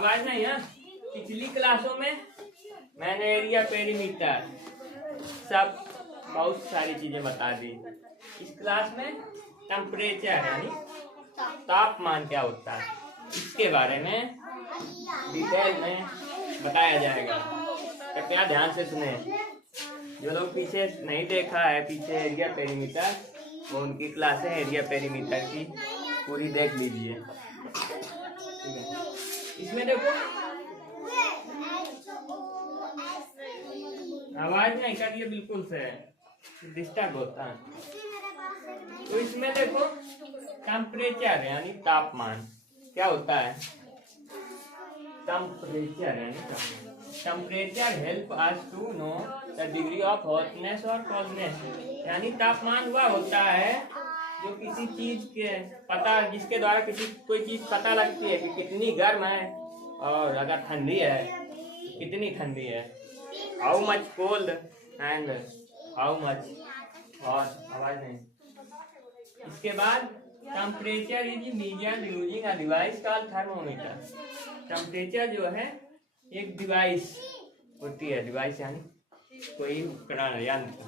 आवाज नहीं है। पिछली क्लासों में मैंने एरिया पेरीमीटर सब बहुत सारी चीजें बता दी। इस क्लास में टेम्परेचर यानी तापमान क्या होता है इसके बारे में डिटेल में बताया जाएगा। तो क्या ध्यान से सुने। जो लोग पीछे नहीं देखा है पीछे एरिया पेरीमीटर, वो उनकी क्लास है एरिया पेरीमीटर की, पूरी देख लीजिए। ठीक है, इसमें देखो आवाज नहीं कर, ये बिल्कुल से डिस्टर्ब होता है। तो इसमें देखो टेम्परेचर यानी तापमान क्या होता है। टेम्परेचर यानी temperature help us to know the degree of hotness और कोल्डनेस, यानी तापमान वह होता है जो किसी चीज के पता, जिसके द्वारा कोई चीज पता लगती है कि कितनी गर्म है और अगर ठंडी है कितनी ठंडी है। How much cold and how much hot. आवाज नहीं। इसके बाद temperature is measured using a device called thermometer. Temperature जो है एक डिवाइस होती है, डिवाइस यानी कोई उपकरण यंत्र,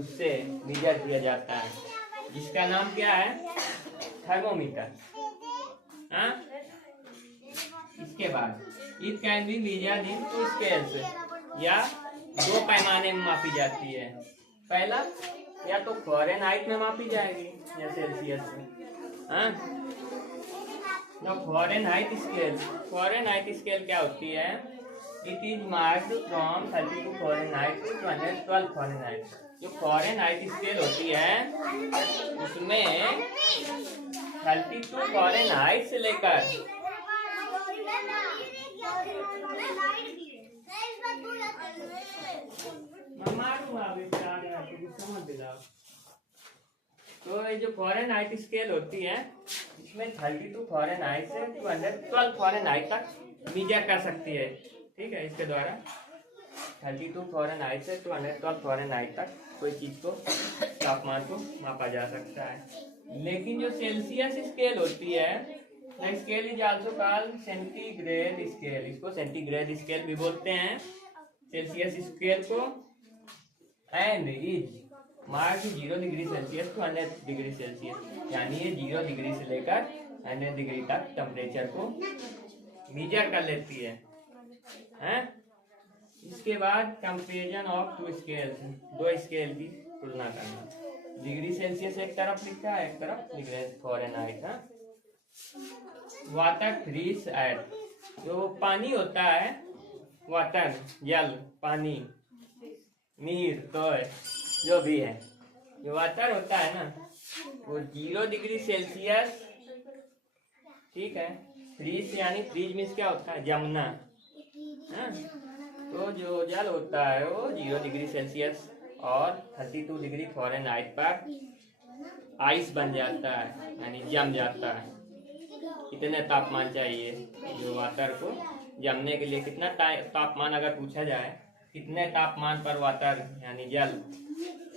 उससे मेजर किया जाता है जिसका नाम क्या है, थर्मोमीटर। हाँ, इसके बाद it can be measured in two scales, या दो पैमाने में मापी जाती है। पहला या तो फ़ारेनहाइट में मापी जाएगी या सेल्सियस में। हाँ, फ़ारेनहाइट स्केल। फ़ारेनहाइट स्केल क्या होती है, it is marked from 32 Fahrenheit to 212 Fahrenheit. जो फ़ारेनहाइट स्केल होती है उसमें 32 फ़ारेनहाइट से लेकर तो ये जो फ़ारेनहाइट स्केल होती है इसमें 32 फ़ारेनहाइट से 212 फ़ारेनहाइट तक मेजर कर सकती है। ठीक है, इसके द्वारा 32 फ़ारेनहाइट से 212 फ़ारेनहाइट तक कोई चीज को तापमान को मापा जा सकता है। लेकिन जो सेल्सियस स्केल होती है, scale is also called centigrade scale, इसको सेंटीग्रेड स्केल भी बोलते हैं सेल्सियस स्केल को, and is mark 0 degree Celsius to 100 degree Celsius, यानी ये 0 डिग्री से लेकर 100 डिग्री तक टेम्परेचर को मेजर कर लेती है। इसके बाद कंपेरिजन ऑफ टू स्केल्स, दो स्केल की तुलना करना। डिग्री सेल्सियस एक तरफ लिखा है, एक तरफ degree Fahrenheit. Water freeze at, जो पानी होता है, वाटर जल, पानी, नीर, तो जो भी है, जो वाटर होता है ना वो 0 डिग्री सेल्सियस, ठीक है। फ्रीज यानी फ्रीज मीन्स क्या होता है, जमना। हाँ, तो जो जल होता है वो 0 डिग्री सेल्सियस और 32 डिग्री फ़ारेनहाइट पर आइस बन जाता है, यानी जम जाता है। कितने तापमान चाहिए जो वाटर को जमने के लिए, कितना तापमान अगर पूछा जाए कितने तापमान पर वाटर यानी जल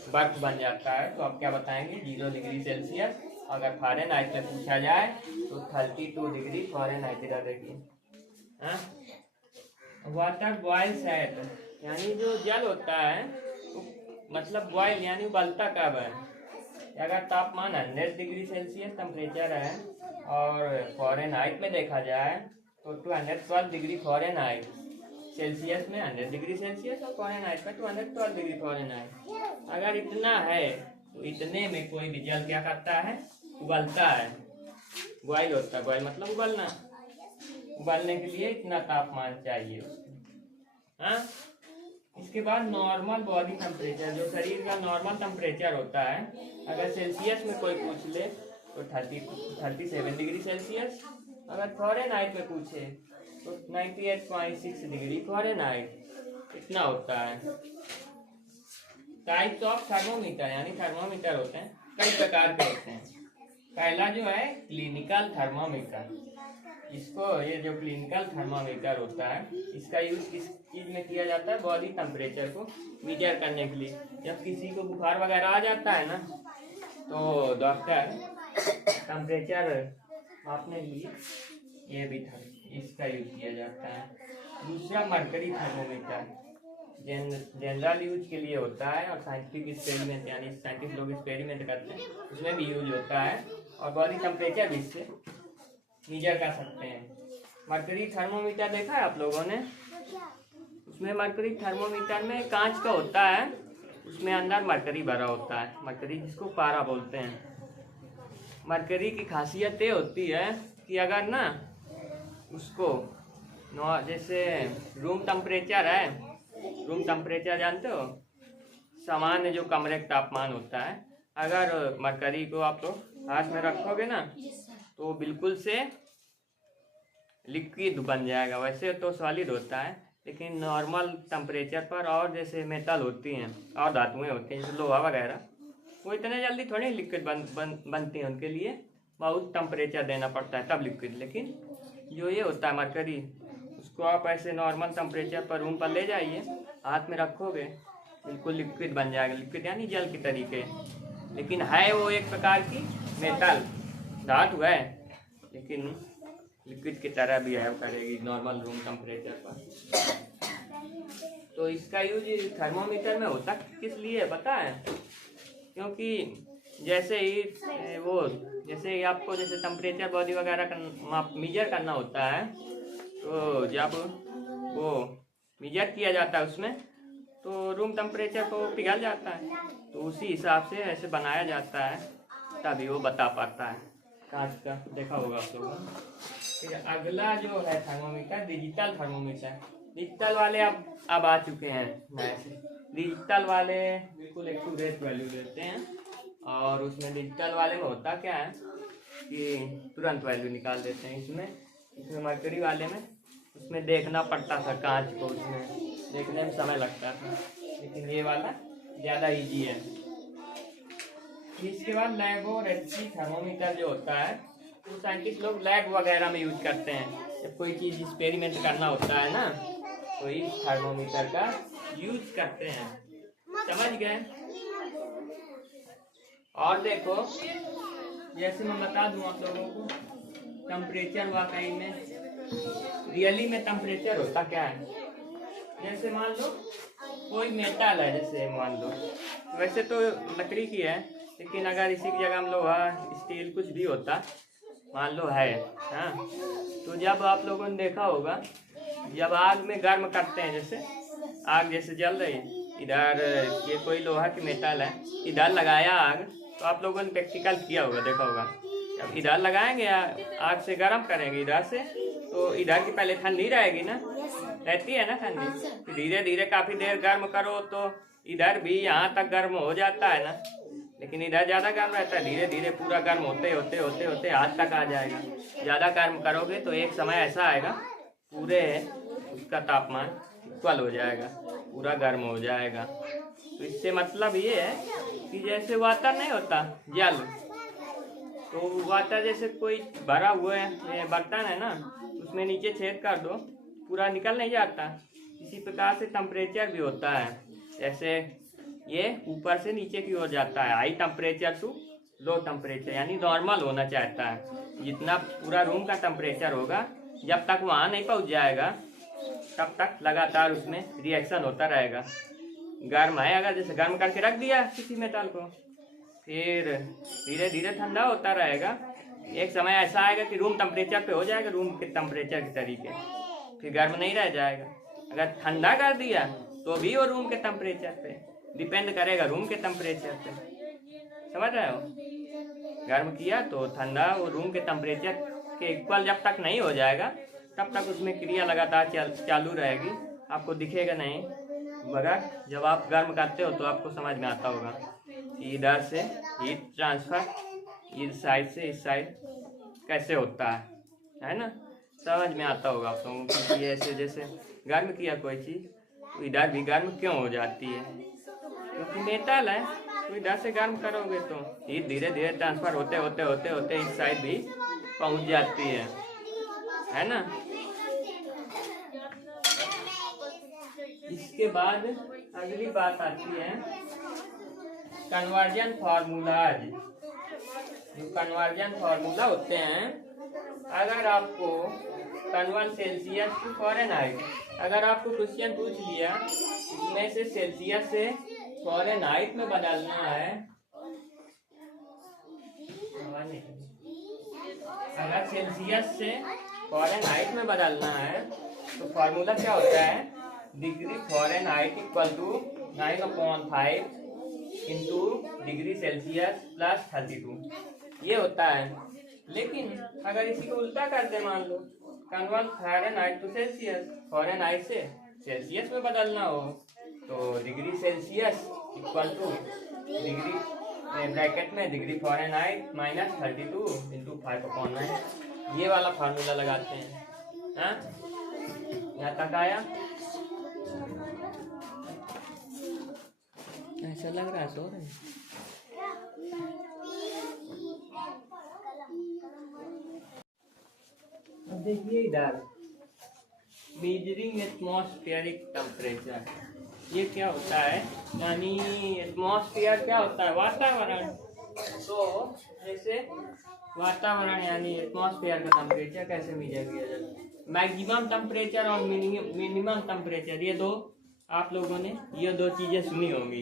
बर्फ बन जाता है, तो आप क्या बताएंगे, 0 डिग्री सेल्सियस। अगर फ़ारेनहाइट में पूछा जाए तो 32 डिग्री फ़ारेनहाइट इधर देखिए। वाटर बॉइल्स एट, यानी जो जल होता है मतलब बॉयल यानी उबलता कब है, अगर तापमान 100 डिग्री सेल्सियस टेम्परेचर है और फ़ारेनहाइट में देखा जाए तो 212 डिग्री फ़ारेनहाइट, सेल्सियस में 100 डिग्री सेल्सियस और फ़ारेनहाइट में 212 डिग्री फ़ारेनहाइट। अगर इतना है तो इतने में कोई भी जल क्या करता है, उबलता है, बॉयल होता है। बॉयल मतलब उबलना, उबलने के लिए इतना तापमान चाहिए। हाँ, इसके बाद नॉर्मल बॉडी टेम्परेचर, जो शरीर का नॉर्मल टेम्परेचर होता है, अगर सेल्सियस में कोई पूछ ले तो 37 डिग्री सेल्सियस, अगर फ़ारेनहाइट में पूछे तो 98.6 डिग्री फ़ारेनहाइट, इतना होता है। टाइप्स ऑफ थर्मोमीटर, यानी थर्मोमीटर होते हैं कई प्रकार के होते हैं। पहला जो है क्लिनिकल थर्मोमीटर, इसको ये जो क्लिनिकल थर्मामीटर होता है इसका यूज किस चीज में किया जाता है, बॉडी टेम्परेचर को मेजर करने के लिए। जब किसी को बुखार वगैरह आ जाता है ना तो डॉक्टर टेम्परेचर मापने के लिए इसका यूज किया जाता है। दूसरा मरकरी थर्मोमीटर जनरल यूज के लिए होता है और साइंटिफिक एक्सपेरिमेंट यानी साइंटिस्ट लोग एक्सपेरिमेंट करते हैं उसमें भी यूज होता है और बॉडी टेम्परेचर भी इससे मेजर कर सकते हैं। मरकरी थर्मोमीटर देखा है आप लोगों ने? उसमें मरकरी थर्मोमीटर में कांच का होता है, उसमें अंदर मरकरी भरा होता है, मरकरी जिसको पारा बोलते हैं। मरकरी की खासियत ये होती है कि अगर ना उसको जैसे रूम टेम्परेचर है, रूम टेम्परेचर जानते हो, सामान्य जो कमरे का तापमान होता है, अगर मरकरी को आप तो हाथ में रखोगे ना तो बिल्कुल से लिक्विड बन जाएगा। वैसे तो सॉलिड होता है लेकिन नॉर्मल टेम्परेचर पर और जैसे मेटल होती हैं और धातुएं होती हैं जैसे लोहा वगैरह, वो इतने जल्दी थोड़ी लिक्विड बनती हैं, उनके लिए बहुत टेम्परेचर देना पड़ता है तब लिक्विड। लेकिन जो ये होता है मरकरी, उसको आप ऐसे नॉर्मल टेम्परेचर पर रूम पर ले जाइए, हाथ में रखोगे बिल्कुल लिक्विड बन जाएगा। लिक्विड यानी जल की तरीके, लेकिन है वो एक प्रकार की मेटल धातु है, लेकिन लिक्विड की तरह बिहेव करेगी नॉर्मल रूम टेम्परेचर पर। तो इसका यूज थर्मोमीटर में होता किस लिए पता है? क्योंकि जैसे ही जैसे ही आपको जैसे टेम्परेचर बॉडी वगैरह का मेजर करना होता है, तो जब वो मेजर किया जाता है उसमें तो रूम टेम्परेचर को पिघल जाता है, तो उसी हिसाब से ऐसे बनाया जाता है तभी वो बता पाता है। कांच का देखा होगा आप लोगों ने। फिर अगला जो है थर्मोमीटर, डिजिटल थर्मोमीटर। डिजिटल वाले अब आ चुके हैं नए से। डिजिटल वाले बिल्कुल एक्यूरेट वैल्यू देते हैं और उसमें डिजिटल वाले में होता क्या है कि तुरंत वैल्यू निकाल देते हैं। इसमें मरकरी वाले में उसमें देखना पड़ता था कांच को, उसमें देखने में समय लगता था, लेकिन ये वाला ज़्यादा इजी है। इसके बाद लैबोरेटरी थर्मोमीटर जो होता है तो साइंटिस्ट लोग लैब वगैरह में यूज करते हैं। जब कोई चीज़ एक्सपेरिमेंट करना होता है ना तो इस थर्मोमीटर का यूज करते हैं, समझ गए? और देखो जैसे मैं बता दूं आप लोगों को, टेम्परेचर वाकई में रियली में टेम्परेचर होता क्या है। जैसे मान लो कोई मेटल है, जैसे मान लो वैसे तो लकड़ी की है, लेकिन अगर इसी की जगह हम लोहा स्टील कुछ भी होता मान लो है, हाँ, तो जब आप लोगों ने देखा होगा जब आग में गर्म करते हैं, जैसे आग जैसे जल रही, इधर ये कोई लोहा की मेटल है, इधर लगाया आग, तो आप लोगों ने प्रैक्टिकल किया होगा, देखा होगा। जब इधर लगाएंगे आग से गर्म करेंगे इधर से, तो इधर की पहले ठंडी रहेगी ना, रहती है ना ठंडी, धीरे धीरे काफ़ी देर गर्म करो तो इधर भी यहाँ तक गर्म हो जाता है ना, लेकिन इधर ज़्यादा गर्म रहता है, धीरे धीरे पूरा गर्म होते होते होते होते हाथ तक आ जाएगा। ज़्यादा गर्म करोगे तो एक समय ऐसा आएगा पूरे उसका तापमान इक्वल हो जाएगा, पूरा गर्म हो जाएगा। तो इससे मतलब ये है कि जैसे वाटर नहीं होता जल, तो वाटर जैसे कोई भरा हुआ है बर्तन है ना, उसमें नीचे छेद कर दो पूरा निकल नहीं जाता। इसी प्रकार से टेम्परेचर भी होता है, जैसे ये ऊपर से नीचे की ओर जाता है, high temperature to low temperature, यानी नॉर्मल होना चाहता है। जितना पूरा रूम का टेम्परेचर होगा जब तक वहाँ नहीं पहुँच जाएगा तब तक लगातार उसमें रिएक्शन होता रहेगा। गर्म है अगर जैसे गर्म करके रख दिया किसी मेटल को, फिर धीरे धीरे ठंडा होता रहेगा, एक समय ऐसा आएगा कि रूम टेम्परेचर पे हो जाएगा, रूम के टेम्परेचर के तरीके, फिर गर्म नहीं रह जाएगा। अगर ठंडा कर दिया तो भी वो रूम के टेम्परेचर पे डिपेंड करेगा, रूम के टेम्परेचर पे, समझ रहे हो? गर्म किया तो ठंडा, वो रूम के टेम्परेचर के इक्वल जब तक नहीं हो जाएगा तब तक उसमें क्रिया लगातार चालू रहेगी, आपको दिखेगा नहीं, मगर जब आप गर्म करते हो तो आपको समझ में आता होगा कि इधर से हीट ट्रांसफर इस साइड से इस साइड कैसे होता है ना, समझ में आता होगा आप लोगों को कि ऐसे जैसे गर्म किया कोई चीज़ तो इधर भी गर्म क्यों हो जाती है, क्योंकि मेटल है, तो इधर से गर्म करोगे तो हीट धीरे धीरे ट्रांसफर होते होते होते होते इस साइड भी पहुंच जाती है ना। इसके बाद अगली बात आती है कन्वर्जन फार्मूलाज। जो कन्वर्जन फार्मूला होते हैं, अगर आपको कन्वर्ट सेल्सियस टू फ़ारेनहाइट। अगर आपको क्वेश्चन पूछ लिया इसमें से सेल्सियस से फ़ारेनहाइट में बदलना है, अगर सेल्सियस से फ़ारेनहाइट में बदलना है तो फार्मूला क्या होता है, degree Fahrenheit equal to 9/5 into degree Celsius plus 32 ये होता है। लेकिन अगर इसी को उल्टा कर दे, मान लो convert Fahrenheit to Celsius, Fahrenheit से सेल्सियस में बदलना हो तो degree Celsius equal to degree bracket में डिग्री फ़ारेनहाइट माइनस 32 इंटू 5/9 ये वाला फार्मूला लगाते हैं। हाँ, यहाँ तक आया? ऐसा लग रहा है सो रहे हैं। अब देखिए इधर मेजरिंग एटमॉस्फेरिक टेम्परेचर, ये क्या होता है, यानी एटमॉस्फेयर क्या होता है, वातावरण। तो जैसे वातावरण यानी एटमॉस्फेयर का टेम्परेचर कैसे मेजर किया जाता है, मैक्सिमम टेम्परेचर और मिनिमम टेम्परेचर, ये दो आप लोगों ने ये दो चीज़ें सुनी होंगी।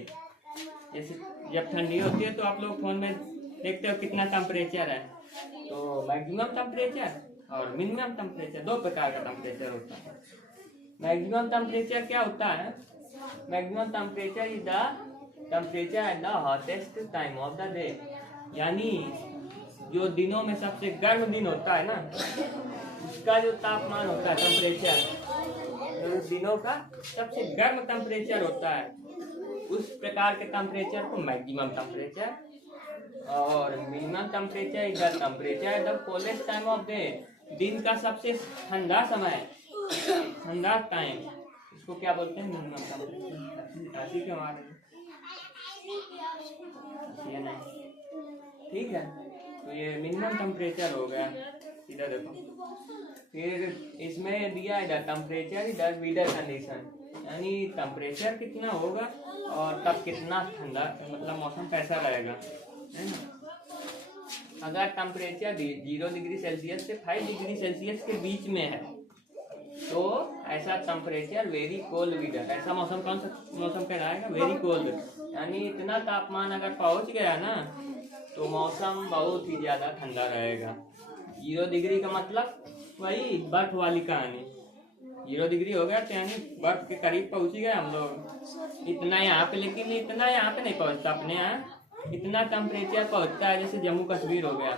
जैसे जब ठंडी होती है तो आप लोग फोन में देखते हो कितना टेम्परेचर है, तो मैक्सिमम टेम्परेचर और मिनिमम टेम्परेचर दो प्रकार का टेम्परेचर होता है। मैक्सिमम टेम्परेचर क्या होता है, maximum temperature is the temperature at the hottest time of the day, यानी जो दिनों में सबसे गर्म दिन होता है ना, उसका जो तापमान होता है टेम्परेचर, तो दिनों का सबसे गर्म टेम्परेचर होता है, उस प्रकार के टेम्परेचर को मैक्सिमम टेम्परेचर। और minimum temperature is the temperature at the coldest time of day, दिन का सबसे ठंडा समय, ठंडा टाइम, इसको क्या बोलते हैं, मिनिमम टेम्परेचर। ऐसी क्यों आ रही है, नहीं ठीक है। तो ये मिनिमम टेम्परेचर हो गया, इधर देखो। फिर इसमें दिया है टेम्परेचर इधर वीदर कंडीशन, यानी टेम्परेचर कितना होगा और तब कितना ठंडा, मतलब मौसम कैसा रहेगा, है ना। अगर टेम्परेचर 0 डिग्री सेल्सियस से 5 डिग्री सेल्सियस के बीच में है तो ऐसा टेम्परेचर वेरी कोल्ड वीदर, ऐसा मौसम कौन सा मौसम कहलाएगा, वेरी कोल्ड, यानी इतना तापमान अगर पहुंच गया ना तो मौसम बहुत ही ज़्यादा ठंडा रहेगा। 0 डिग्री का मतलब वही बर्फ वाली कहानी, 0 डिग्री हो गया तो यानी बर्फ के करीब पहुंच गए हम लोग। इतना यहाँ पे, लेकिन इतना यहाँ पे नहीं पहुंचता, अपने यहाँ इतना टेम्परेचर पहुंचता है जैसे जम्मू कश्मीर हो गया,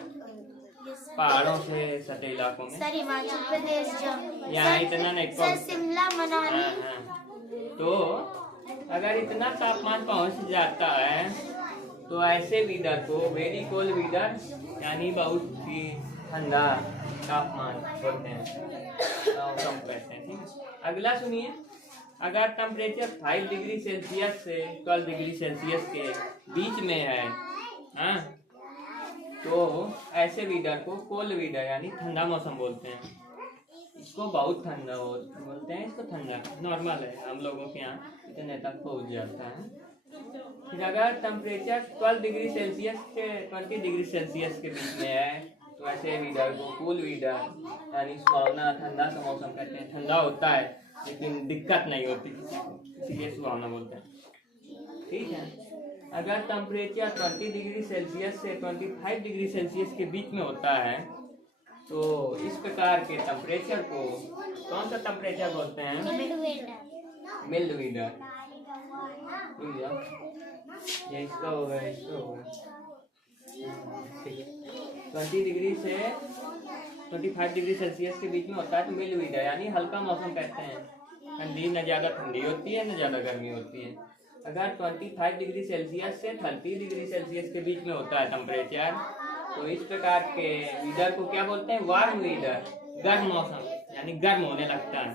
पहाड़ों से सटे इलाकों में, सर हिमाचल प्रदेश, यहाँ इतना नहीं सर शिमला मनाली। हाँ। तो अगर इतना तापमान पहुंच जाता है तो ऐसे वीदर को वेरी कोल्ड वीदर, यानी बहुत ही ठंडा तापमान बोलते हैं, कम कहते हैं, ठीक है। अगला सुनिए, अगर टेम्परेचर 5 डिग्री सेल्सियस से 12 डिग्री सेल्सियस के बीच में है, हाँ, तो ऐसे वीदर को कोल्ड वीदर यानी ठंडा मौसम बोलते हैं। इसको बहुत ठंडा बोलते हैं, इसको ठंडा नॉर्मल है, हम लोगों के यहाँ इतने तक पहुँच जाता है। फिर अगर टेम्परेचर 12 डिग्री सेल्सियस से 20 डिग्री सेल्सियस के बीच में है तो ऐसे वीदर को कूल वीदर यानी सुहावना ठंडा सा मौसम कहते हैं। ठंडा होता है लेकिन दिक्कत नहीं होती किसी को, इसीलिए सुहावना बोलते हैं, ठीक है। अगर टेम्परेचर 20 डिग्री सेल्सियस से 25 डिग्री सेल्सियस के बीच में होता है तो इस प्रकार के टेम्परेचर को कौन सा टेम्परेचर बोलते हैं, मिल्ड वीदर। ये इसका होगा, इसका होगा, ठीक है। 20 डिग्री से 25 डिग्री सेल्सियस के बीच में होता है तो मिल्ड वीदर यानी हल्का मौसम कहते हैं। ठंडी न ज़्यादा ठंडी होती है न ज़्यादा गर्मी होती है। अगर 25 डिग्री सेल्सियस से 30 डिग्री सेल्सियस के बीच में होता है टेम्परेचर तो इस प्रकार के वीदर को क्या बोलते हैं, वार्म वीदर, गर्म मौसम यानी गर्म होने लगता है।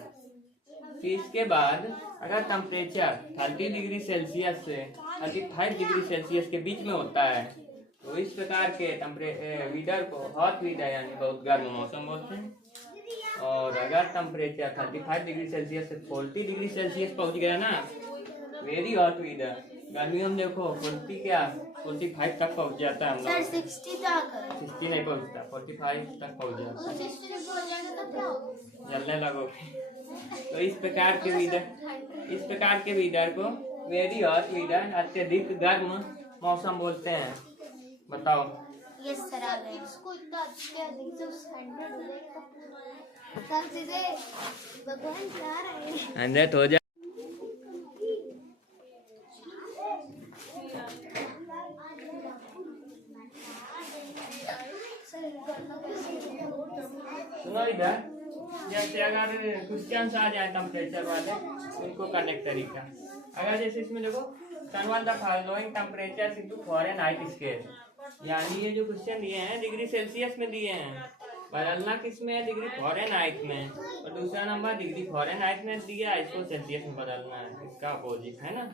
फिर इसके बाद अगर टेम्परेचर 30 डिग्री सेल्सियस से 35 डिग्री सेल्सियस के बीच में होता है तो इस प्रकार के वीदर को हॉट वीदर यानी बहुत गर्म मौसम बोलते हैं। और अगर टेम्परेचर 35 डिग्री सेल्सियस से 40 डिग्री सेल्सियस पहुंच गया ना, वेरी हॉट वीदर, गर्मियों में देखो 45 तक पहुंच जाता है हम लोग, 60 नहीं पहुंचता, 45 तक पहुंच जाता है। बदलने लगोगे। तो इस प्रकार के वेदर को वेरी हॉट वेदर, अत्यधिक गर्म मौसम बोलते हैं। बताओ। ये सर आ गए। इसको इतना क्या देखो 100 हो जाएगा। सर सीधे भगवान जा रहे हैं। अंदर हो जा। सुनो इधर, जैसे अगर क्वेश्चंस आ जाए टेम्परेचर वाले, उनको कनेक्ट तरीका। अगर जैसे इसमें देखो convert the following temperature into Fahrenheit scale, यानी ये जो क्वेश्चन दिए हैं डिग्री सेल्सियस में दिए हैं, बदलना किस में है? डिग्री फ़ारेनहाइट में। और दूसरा नंबर डिग्री फ़ारेनहाइट में दिया, इसको सेल्सियस में बदलना है, इसका अपोजिट है ना।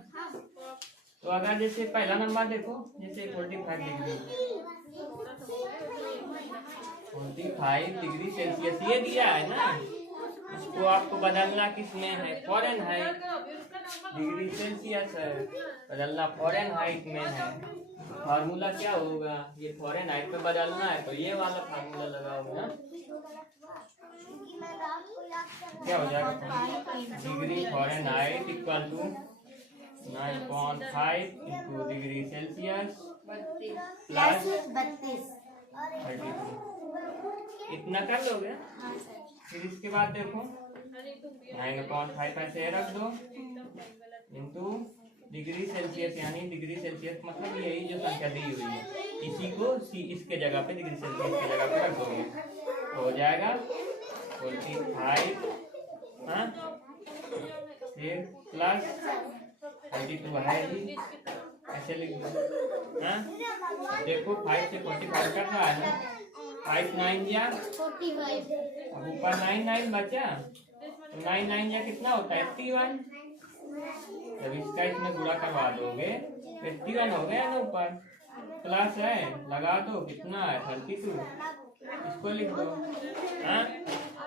तो अगर जैसे पहला नंबर देखो, जैसे 45 डिग्री सेल्सियस ये दिया है ना, इसको आपको बदलना किस में है? फ़ारेनहाइट। डिग्री सेल्सियस है, बदलना फ़ारेनहाइट में है। फार्मूला क्या होगा? ये फ़ारेनहाइट में बदलना है तो ये वाला फार्मूला लगाओगे ना, क्या हो जाएगा? Degree Fahrenheit equal to 9.5 into degree Celsius plus 32। इतना कर लोगे। फिर इसके बाद देखो 9.5 ऐसे रख दो इंटू डिग्री सेल्सियस, यानी डिग्री सेल्सियस मतलब यही जो संख्या दी हुई है, इसी को इसके जगह पे डिग्री सेल्सियस की जगह पे रख दोगे तो हो जाएगा 45। हाँ, फिर प्लस 32 है जी, ऐसे लिख दो। हाँ, देखो 5 से 45 कट रहा है ना, 5 9 या 45। अब ऊपर 9 बचा, तो 9 या कितना होता है? 81। जब इसका इसमें गुणा करवा दोगे 81 हो गया ना, ऊपर प्लस है लगा दो, कितना है? 32, इसको लिख दो। हाँ,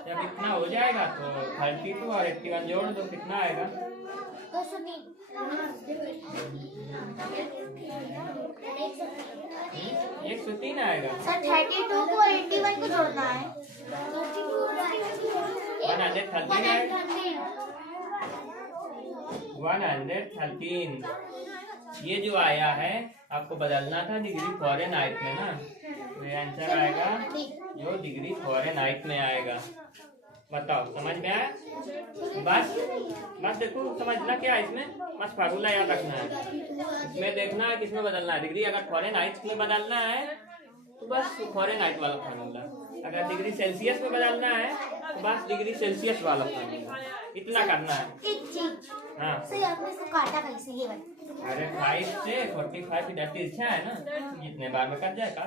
जब इतना हो जाएगा तो 32 और 81 जोड़ दो, कितना आएगा? 103 आएगा। सर 32 को 81 को जोड़ना है। 113। ये जो आया है आपको बदलना था डिग्री फ़ारेनहाइट में ना, तो ये आंसर आएगा जो डिग्री फ़ारेनहाइट में आएगा। बताओ समझ में आया? बस देखो समझना क्या है इसमें, बस फार्मूला याद रखना है। इसमें देखना है किसमें बदलना है डिग्री। अगर फ़ारेनहाइट में बदलना है तो बस फ़ारेनहाइट वाला फार्मूला, अगर डिग्री सेल्सियस में बदलना है तो बस डिग्री सेल्सियस वाला फार्मूला, इतना करना है। हाँ सही, आपने इसको काटा कैसे? ये भाई अरे 5 से 45 इधर तिरछा है ना, जितने बार में कट जाएगा।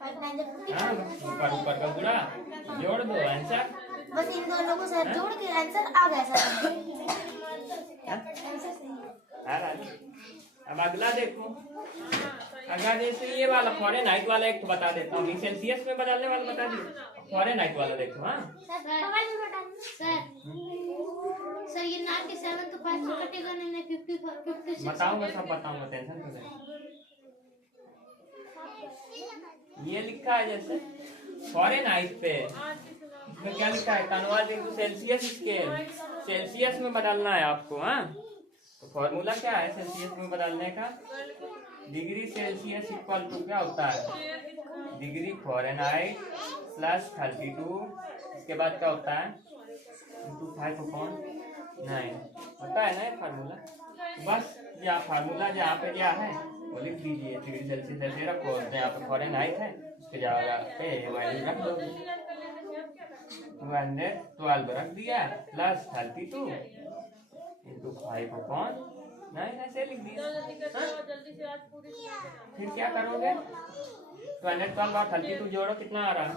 हाँ, ऊपर का गुणा जोड़ दो, आंसर। बस इन दोनों को सर जोड़ के आंसर आ गया सर। अब अगला देखो, अगर जैसे ये वाला फ़ारेनहाइट वाला एक तो बता देता हूँ, सेल्सियस में बदलने वाला बता दियो, फ़ारेनहाइट वाला देखो। हाँ सर ये 97 तो 5 से कटेगा ना, 56 बताऊंगा, सब बताऊंगा, टेंशन क्यों ले। ये लिखा है जैसे फ़ारेनहाइट पे, इसमें क्या लिखा है? Convert into Celsius scale, Celsius में बदलना है आपको। हाँ, तो फॉर्मूला क्या है सेल्सियस में बदलने का? डिग्री सेल्सियस इक्वल टू क्या होता है? डिग्री फ़ारेनहाइट प्लस 32, इसके बाद क्या होता है? इंटू 5/9 होता है ना ये फार्मूला। बस या फार्मूला जहाँ पे क्या है वो लिख दीजिए, डिग्री सेल्सियस ऐसे रखो, यहाँ पे फ़ारेनहाइट है उसके जगह पे वैल्यू रख दो, 212 रख दिया प्लस 32 इंटू 5/9 ऐसे लिख दिया। फिर क्या करोगे? 212 और 32 जोड़ो, कितना आ रहा है?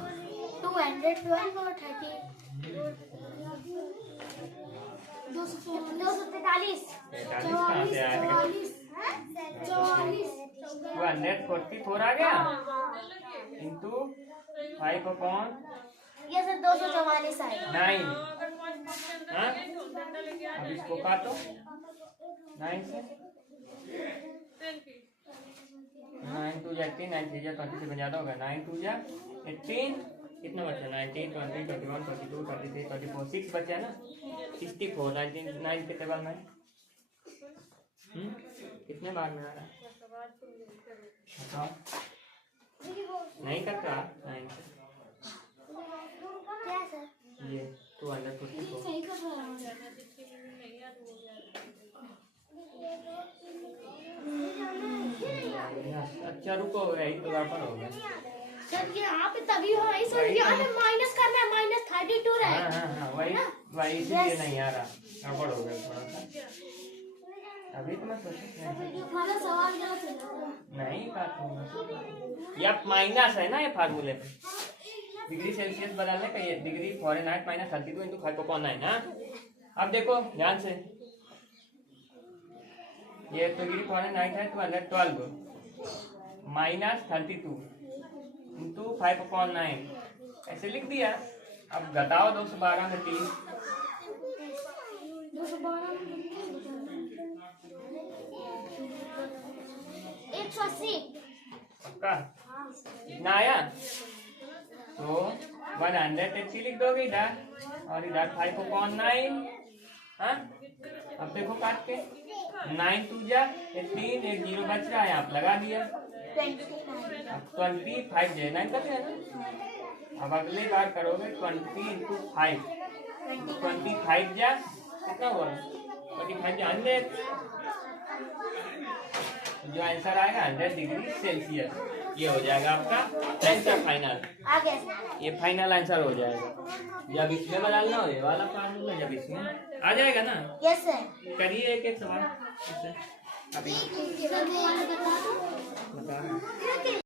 212 और 30 243 कहाँ से आएगा? 244 आ गया इंटू 5/9। ये सर 244 आएगा। हाँ, अब इसको काटो 9 से, 9 2 18, 9 3 27 ज़्यादा होगा, 9 2 18 कितना बचा? 19, 20, 21, 22, 23, 24, 6 बचा है ना। 64, 99 कितने बार में? कितने बार में आ रहा है? बताओ। नहीं करता 9 से। क्या सर? ये 254। सही कर रहा हूँ। अच्छा रुको, यही तो यहाँ पर हो गया। सर यहाँ पे तभी हो रही सर, यहाँ पे माइनस करना है, -32 रहे। हाँ वही इसीलिए नहीं आ रहा, गड़बड़ हो गया थोड़ा सा। अभी तो मैं सोचा हमारा सवाल गलत है। नहीं काटूंगा। ये माइनस है ना ये फार्मूले पे। डिग्री सेल्सियस बदलने का ये डिग्री फ़ारेनहाइट -32 × 5/9 ना। अब देखो ध्यान से, ये तो डिग्री फ़ारेनहाइट है 212 -32 × 5/9 ऐसे लिख दिया। अब घटाओ 212 में 3। 180। पक्का इतना आया तो 180 लिख दोगे इधर, और इधर 5/9। हाँ अब देखो काट के 9 2 जा 3, 1 0 बच रहा है, आप लगा दिया। 25 जे 9 कर दिया ना। अब अगली बार करोगे 20 × 5, 25 जा कितना हुआ? 25 जा 100। जो आंसर आएगा 100 डिग्री सेल्सियस, ये हो जाएगा आपका आंसर फाइनल। ये फाइनल आंसर हो जाएगा। जब इसमें बदलना हो ये वाला फार्मूला, जब इसमें आ जाएगा ना। Yes sir. करिए एक एक सवाल। अभी बता दो। बता